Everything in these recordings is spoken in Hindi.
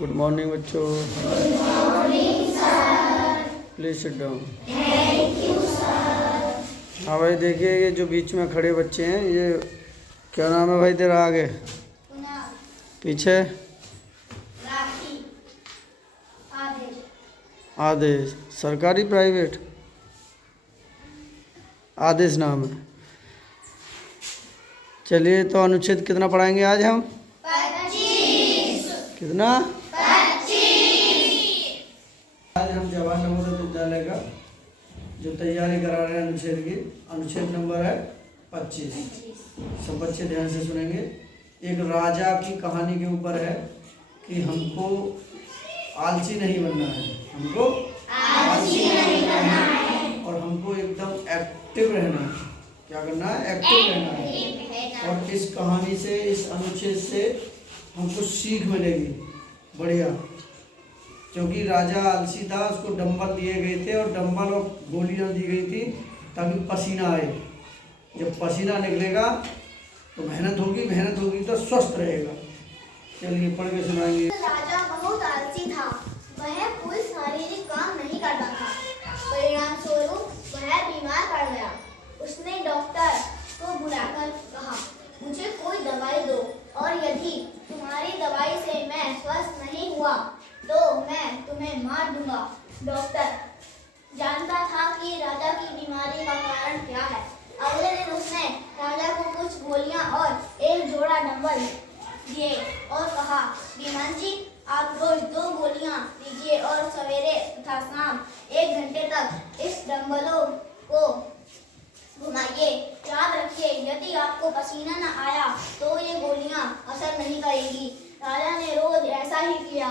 गुड मॉर्निंग बच्चों। Please sit down. हाँ भाई, देखिए ये जो बीच में खड़े बच्चे हैं, ये क्या नाम है भाई तेरा? आगे पीछे आदेश। सरकारी प्राइवेट? आदेश नाम है। चलिए, तो अनुच्छेद कितना पढ़ाएंगे आज हम? 25। कितना? 25। आज हम जवाहर नवोदय विद्यालय का जो तैयारी करा रहे हैं अनुच्छेद की, अनुच्छेद नंबर है 25। सब बच्चे ध्यान से सुनेंगे। एक राजा की कहानी के ऊपर है कि हमको आलसी नहीं बनना है, हमको आलसी नहीं बनना है और हमको एकदम एक्टिव रहना है। क्या करना है? एक्टिव रहना है। और इस कहानी से, इस अनुच्छेद से हमको सीख मिलेगी बढ़िया। क्योंकि राजा आलसी था, उसको डंबल दिए गए थे और डंबल और गोलियां दी गई थी ताकि पसीना आए। जब पसीना निकलेगा तो मेहनत होगी तो स्वस्थ रहेगा। चलिए पढ़ के सुनाएंगे। राजा बहुत आलसी था। वह कोई शारीरिक काम नहीं करता था। परिणाम स्वरूप वह बीमार पड़ गया। उसने डॉक्टर को बुलाकर कहा, मुझे कोई दवाई दो और यदि तुम्हारी दवाई से मैं स्वस्थ नहीं हुआ तो मैं तुम्हें मार दूंगा। डॉक्टर जानता था कि राजा की बीमारी का कारण क्या है। अगले दिन उसने राजा को कुछ गोलियां और एक जोड़ा डंबल दिए और कहा, श्रीमान जी, आप रोज 2 गोलियां लीजिए और सवेरे तथा शाम 1 घंटे तक इस डंबलों को घुमाइए। याद रखिए, यदि आपको पसीना न आया तो ये गोलियां असर नहीं करेगी। राजा ने रोज ऐसा ही किया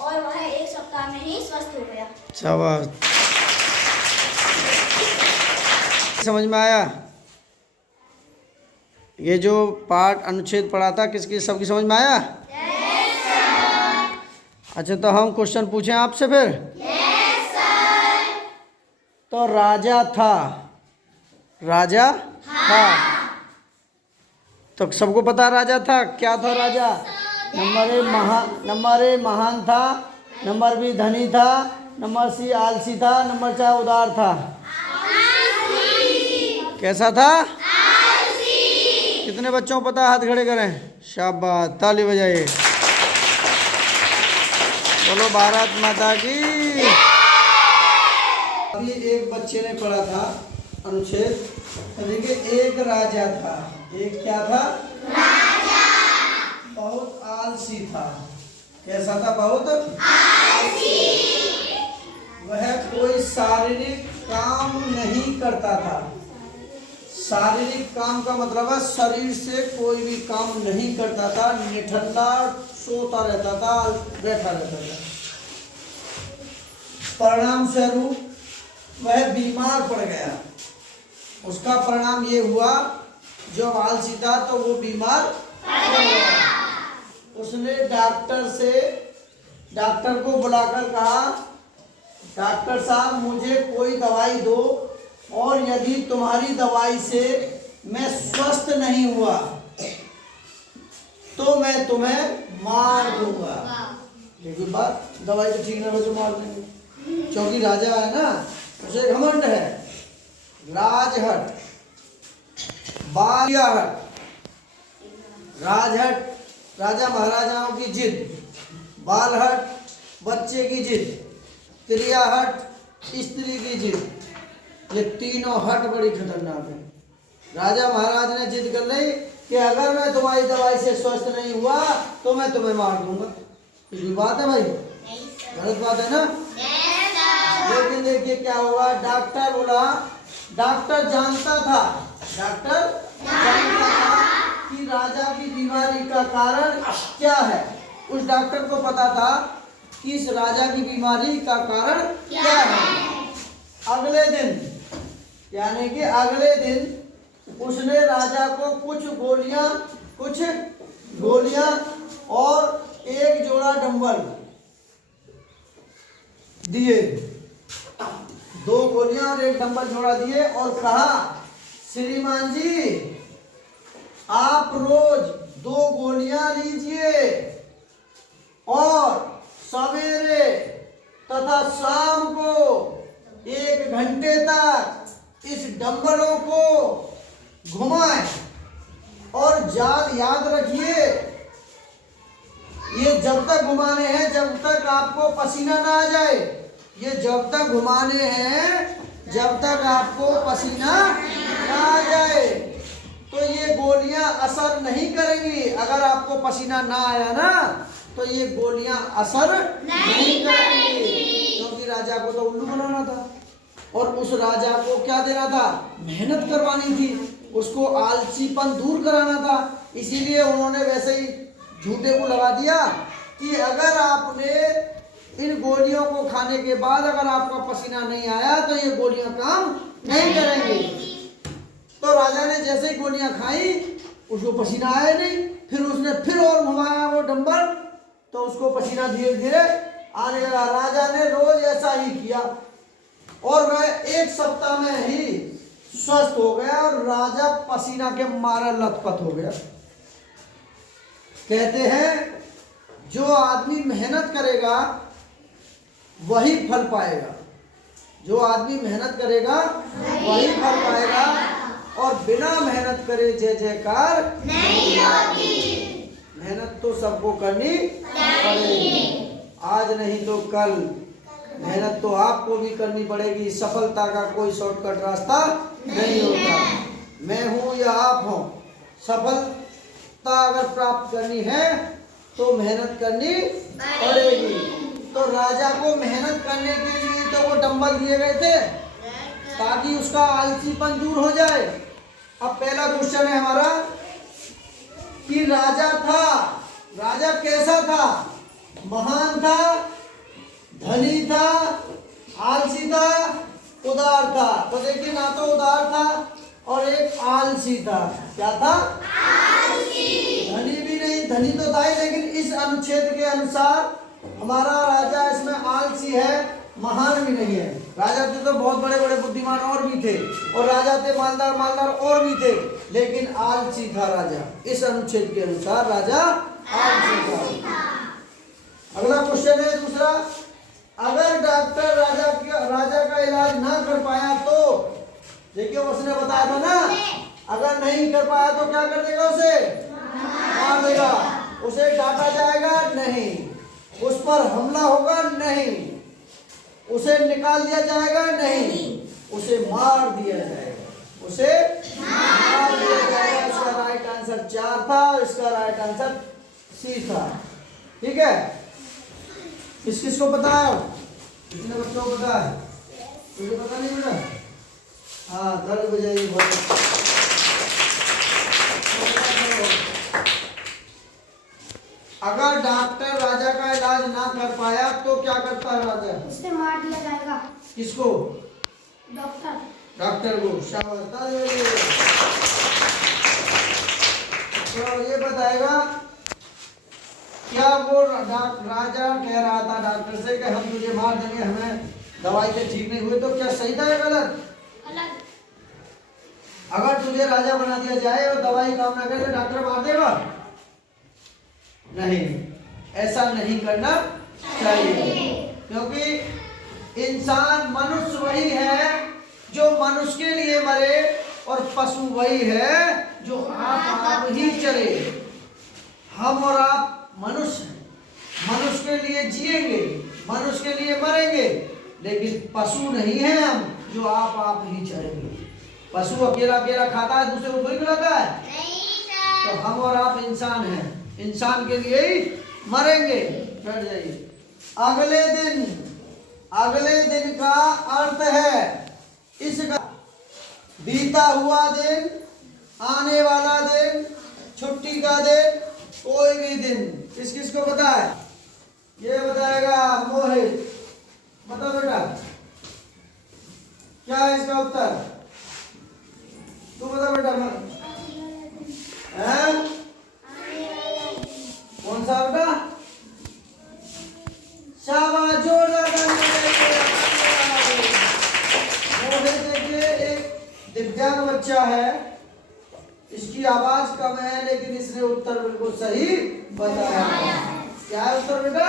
और वह 1 सप्ताह में ही स्वस्थ हो गया। शाबाश। समझ में आया? ये जो पाठ अनुच्छेद पढ़ा था, किसकी सबकी समझ में आया? Yes sir. अच्छा, तो हम क्वेश्चन पूछें आपसे फिर? Yes sir. तो राजा था, राजा था, तो सबको पता राजा था। क्या था राजा? नंबर ए महान था, नंबर बी धनी था, नंबर सी आलसी था, नंबर 4 उदार था। कैसा था? कितने बच्चों को पता? हाथ खड़े करें। शाबाश, ताली बजाइए। बोलो भारत माता की। अभी एक बच्चे ने पढ़ा था अनुच्छेद, तो देखिए, एक राजा था। एक क्या था? राजा। बहुत आलसी था। कैसा था? बहुत आलसी। वह कोई शारीरिक काम नहीं करता था। शारीरिक काम का मतलब है शरीर से कोई भी काम नहीं करता था। निठल्ला सोता रहता था, बैठा रहता था। परिणाम स्वरूप वह बीमार पड़ गया। उसका परिणाम ये हुआ, जब आलसी था तो वो बीमार पड़ गया। उसने डॉक्टर को बुलाकर कहा, डॉक्टर साहब, मुझे कोई दवाई दो और यदि तुम्हारी दवाई से मैं स्वस्थ नहीं हुआ तो मैं तुम्हें मार दूंगा। लेकिन बात, दवाई तो ठीक ना हो तो मार देंगे, क्योंकि राजा है ना, उसे घमंड है। राजहट, बालियाहट, राजहट राजा महाराजाओं की जिद, बालहट बच्चे की जिद, त्रियाहट स्त्री की जिद। ये तीनों हट बड़ी खतरनाक है। राजा महाराज ने जिद कर ली कि अगर मैं तुम्हारी दवाई से स्वस्थ नहीं हुआ तो मैं तुम्हें मार दूंगा। ये बात है भाई? गलत बात है ना? लेकिन देखिए क्या हुआ। डॉक्टर बोला, डॉक्टर जानता था कि राजा की बीमारी का कारण क्या है। उस डॉक्टर को पता था कि इस राजा की बीमारी का कारण क्या है। अगले दिन, यानी कि अगले दिन उसने राजा को कुछ गोलियां और एक जोड़ा डंबल दिए। 2 गोलियां और एक डंबल जोड़ा दिए और कहा, श्रीमान जी, आप रोज 2 गोलियां लीजिए और सवेरे तथा शाम को 1 घंटे तक इस डंबलों को घुमाएं। और याद रखिए, ये जब तक घुमाने हैं जब तक आपको पसीना ना आ जाए। ये जब तक घुमाने हैं जब तक आपको पसीना ना आ जाए। तो ये गोलियां असर नहीं करेंगी। अगर आपको पसीना ना आया ना तो ये गोलियां असर नहीं करेंगी। क्योंकि राजा को तो उल्लू बनाना था और उस राजा को क्या देना था? मेहनत करवानी थी, उसको आलसीपन दूर कराना था। इसीलिए उन्होंने वैसे ही झूठे को लगा दिया कि अगर आपने इन गोलियों को खाने के बाद अगर आपका पसीना नहीं आया तो ये गोलियां काम नहीं करेंगी। तो राजा ने जैसे ही गोलियां खाई उसको पसीना आया नहीं। फिर उसने फिर और घुमाया वो डंबल, तो उसको पसीना धीरे धीरे आने लगा। राजा ने रोज ऐसा ही किया और वह 1 सप्ताह में ही स्वस्थ हो गया और राजा पसीना के मारे लथपथ हो गया। कहते हैं जो आदमी मेहनत करेगा वही फल पाएगा। जो आदमी मेहनत करेगा वही फल पाएगा और बिना मेहनत करे जय जयकार नहीं होगी। मेहनत तो सबको करनी पड़ेगी, आज नहीं तो कल। मेहनत तो आपको भी करनी पड़ेगी। सफलता का कोई शॉर्टकट रास्ता नहीं होता। मैं हूं या आप हो, सफलता अगर प्राप्त करनी है तो मेहनत करनी पड़ेगी। तो राजा को मेहनत करने के लिए तो वो डंबल दिए गए थे ताकि उसका आलसीपन दूर हो जाए। अब पहला क्वेश्चन है हमारा कि राजा कैसा था? महान था, धनी था, आलसी था, उदार था? तो देखिए, ना तो उदार था और एक आलसी था। क्या था? आलसी। धनी भी नहीं, धनी तो था ही, लेकिन इस अनुच्छेद के अनुसार हमारा राजा इसमें आलसी है, महान भी नहीं है। राजा थे तो बहुत बड़े बड़े बुद्धिमान और भी थे, और राजा थे मालदार और भी थे, लेकिन आलसी था राजा। इस अनुच्छेद के अनुसार राजा आलसी था। अगला क्वेश्चन है दूसरा, अगर डॉक्टर राजा का इलाज ना कर पाया तो? देखिए उसने बताया था ना, अगर नहीं कर पाया तो क्या कर देगा? उसे मार देगा। उसे डांटा जाएगा नहीं, उस पर हमला होगा नहीं, उसे निकाल दिया जाएगा नहीं, उसे मार दिया जाएगा। उसे मार दिया जाएगा। इसका राइट आंसर 4 था, इसका राइट आंसर सी था। ठीक है, किसको पता है? कितने बच्चों को पता है? तुझे पता नहीं बेटा? हाँ, दर्द बजाइए बहुत। अगर डॉक्टर राजा का इलाज ना कर पाया तो क्या करता है राजा? उसे मार दिया जाएगा। किसको? डॉक्टर को। शाबाश। तो ये बताएगा क्या वो राजा कह रहा था डॉक्टर से कि हम तुझे मार देंगे, हमें दवाई से ठीक नहीं हुए, तो क्या सही था या गलत? अगर तुझे राजा बना दिया जाए और दवाई काम ना करे तो डॉक्टर मार देगा? नहीं, ऐसा नहीं करना चाहिए। क्योंकि इंसान, मनुष्य वही है जो मनुष्य के लिए मरे और पशु वही है जो आप ही चले। हम और आप मनुष्य के लिए जिएंगे, मनुष्य के लिए मरेंगे, लेकिन पशु नहीं है हम जो आप ही चलेंगे। पशु अकेला खाता है, दूसरे को थोड़ी खिलाता है। तो हम और आप इंसान हैं, इंसान के लिए ही मरेंगे। बैठ जाइए। अगले दिन का अर्थ है इसका बीता हुआ दिन, आने वाला दिन, छुट्टी का दिन, कोई भी दिन। किसको पता है? ये बताएगा मोहित। बताओ बेटा, क्या है इसका उत्तर? तू बता बेटा। कौन सा बेटा? शाबाश, जोरदार मोहित। देखिए, एक दिव्यांग बच्चा है, इसकी आवाज कम है, लेकिन इसने उत्तर बिल्कुल सही बताया। क्या है उत्तर बेटा?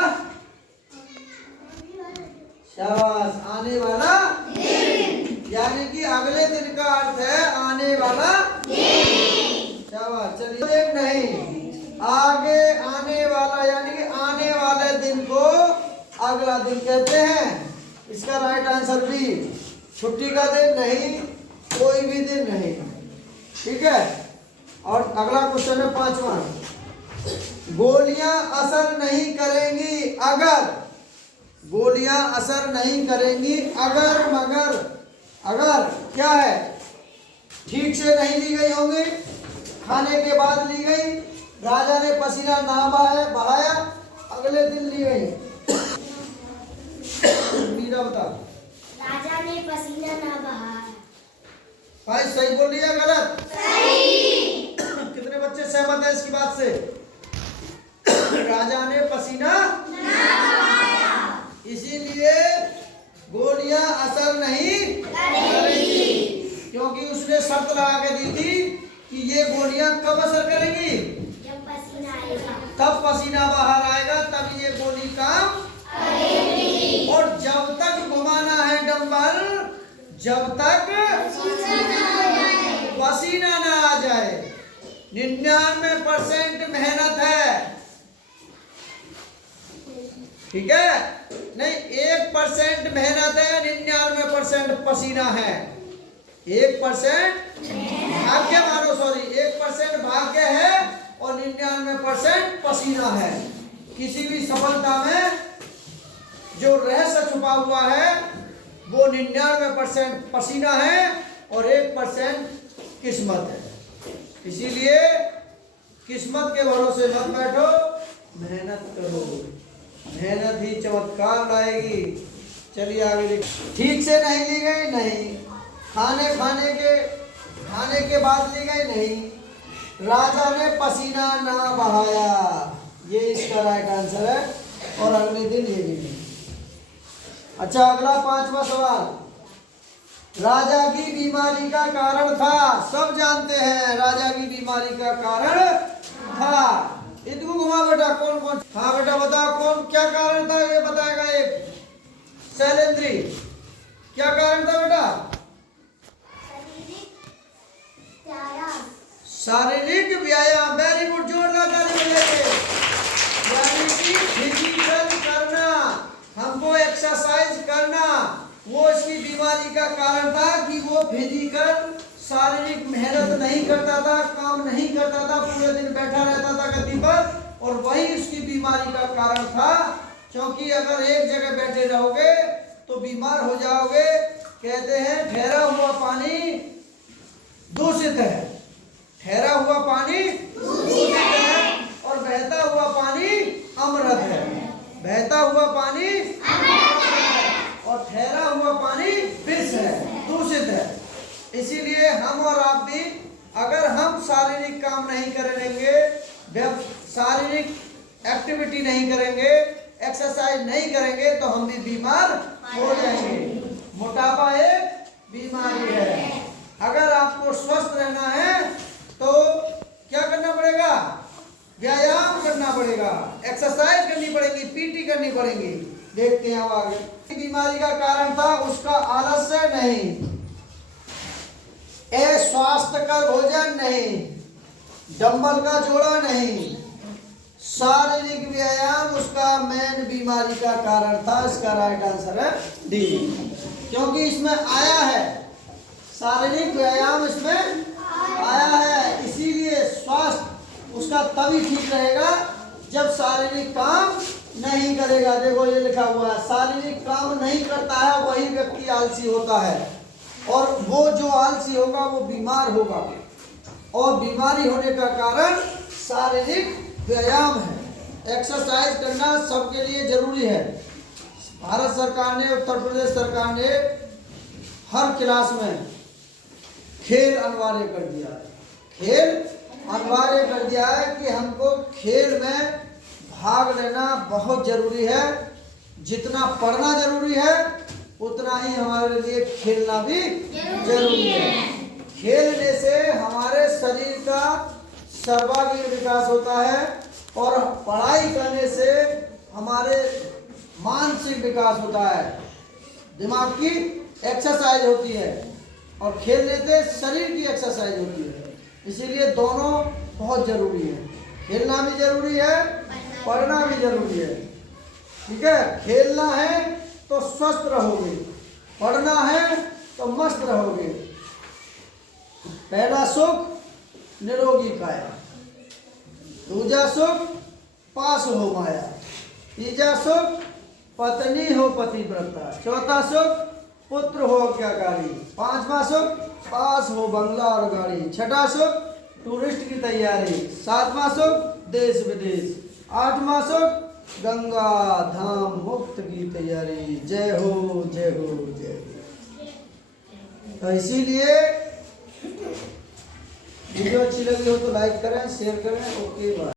शाबाश, आने वाला दिन, यानी कि अगले दिन का अर्थ है आने वाला दिन। शाबाश, चलिए दिन नहीं, आगे आने वाला यानी कि आने वाले दिन को अगला दिन कहते हैं। इसका राइट आंसर बी, छुट्टी का दिन नहीं, कोई भी दिन नहीं। ठीक है, और अगला क्वेश्चन है 5वां। गोलियां असर नहीं करेंगी अगर, गोलियां असर नहीं करेंगी अगर मगर, अगर क्या है? ठीक से नहीं ली गई होंगी, खाने के बाद ली गई, राजा ने पसीना ना बहाया, अगले दिन ली गई। मीरा बता। राजा ने पसीना ना बहाया। भाई सही बोल रही है गलत? सही। कितने बच्चे सहमत हैं इसकी बात से? राजा ने पसीना ना बहाया, इसीलिए गोलियां असर नहीं करेंगी, क्योंकि उसने शर्त लगा के दी थी कि ये गोलियां कब असर करेंगी? जब पसीना आएगा, तब पसीना बाहर आएगा, तब ये गोली काम करेगी। और जब तक घुमाना है डंबल, जब तक पसीना ना आ जाए। 99% मेहनत है, ठीक है? नहीं, 1% मेहनत है, 99% पसीना है। 1% भाग्य मानो, सॉरी 1% भाग्य है और 99% पसीना है। किसी भी सफलता में जो रहस्य छुपा हुआ है वो 99% पसीना है और 1% किस्मत है। इसीलिए किस्मत के भरोसे मत बैठो, मेहनत करो, मेहनत ही चमत्कार लाएगी। चलिए आगे देखिए। ठीक से नहीं ली गई, नहीं, खाने के बाद ली गई, नहीं, राजा ने पसीना ना बहाया, ये इसका राइट आंसर है और अगले दिन ले ली गई। अच्छा, अगला 5वां सवाल। राजा की बीमारी का कारण था, सब जानते हैं राजा की बीमारी का कारण था। इनको घुमा बेटा, कौन कौन? हाँ बेटा बताओ, कौन क्या कारण था? ये बताएगा एक शैलेंद्री, क्या कारण था बेटा? शारीरिक व्यायाम। वेरी गुड, जोरदार ताली बजाइए। यानी कि फिजिकल करना, हमको एक्सरसाइज करना, वो इसकी बीमारी का कारण था कि वो फिजिकल शारीरिक मेहनत नहीं करता था, काम नहीं करता था, पूरे दिन बैठा रहता था गद्दी पर, और वही उसकी बीमारी का कारण था। क्योंकि अगर एक जगह बैठे रहोगे तो बीमार हो जाओगे। कहते हैं ठहरा हुआ पानी दूषित है, ठहरा हुआ पानी दूषित है और बहता हुआ पानी अमृत है। बहता हुआ पानी अमृत है और ठहरा हुआ पानी विष है, दूषित है। इसीलिए हम और आप भी अगर हम शारीरिक काम नहीं करेंगे, शारीरिक एक्टिविटी नहीं करेंगे, एक्सरसाइज नहीं करेंगे तो हम भी बीमार हो जाएंगे। मोटापा एक बीमारी है। अगर आपको स्वस्थ रहना है तो क्या करना पड़ेगा? व्यायाम करना पड़ेगा, एक्सरसाइज करनी पड़ेगी, पीटी करनी पड़ेगी। देखते हैं अब आगे। बीमारी का कारण था उसका आलस्य नहीं, स्वास्थ्यकर भोजन नहीं, डंबल का जोड़ा नहीं, शारीरिक व्यायाम उसका मेन बीमारी का कारण था। इसका राइट आंसर है डी, क्योंकि इसमें आया है, शारीरिक व्यायाम इसमें आया है, इसीलिए स्वास्थ्य उसका तभी ठीक रहेगा जब शारीरिक काम नहीं करेगा। देखो ये लिखा हुआ है, शारीरिक काम नहीं करता है वही व्यक्ति आलसी होता है, और वो जो आलसी होगा वो बीमार होगा, और बीमारी होने का कारण शारीरिक व्यायाम है। एक्सरसाइज करना सबके लिए जरूरी है। भारत सरकार ने, उत्तर प्रदेश सरकार ने हर क्लास में खेल अनिवार्य कर दिया है। खेल अनिवार्य कर दिया है कि हमको खेल में भाग लेना बहुत जरूरी है। जितना पढ़ना जरूरी है उतना ही हमारे लिए खेलना भी जरूरी है। खेलने से हमारे शरीर का सर्वांगीण विकास होता है, और पढ़ाई करने से हमारे मानसिक विकास होता है, दिमाग की एक्सरसाइज होती है, और खेलने से शरीर की एक्सरसाइज होती है। इसीलिए दोनों बहुत जरूरी है, खेलना भी जरूरी है, पढ़ना भी जरूरी है। ठीक है, खेलना है तो स्वस्थ रहोगे, पढ़ना है तो मस्त रहोगे। पहला सुख निरोगी काया, दूजा सुख पास हो माया, तीजा सुख पत्नी हो पतिव्रता, चौथा सुख पुत्र हो आज्ञाकारी, पांचवा सुख पास हो बंगला और गाड़ी, छठा सुख टूरिस्ट की तैयारी, सातवां सुख देश विदेश, आठवां सुख गंगा धाम मुक्त की तैयारी। जय हो जय हो जय हो। तो इसीलिए वीडियो अच्छी लगी हो तो लाइक करें, शेयर करें। Okay bye.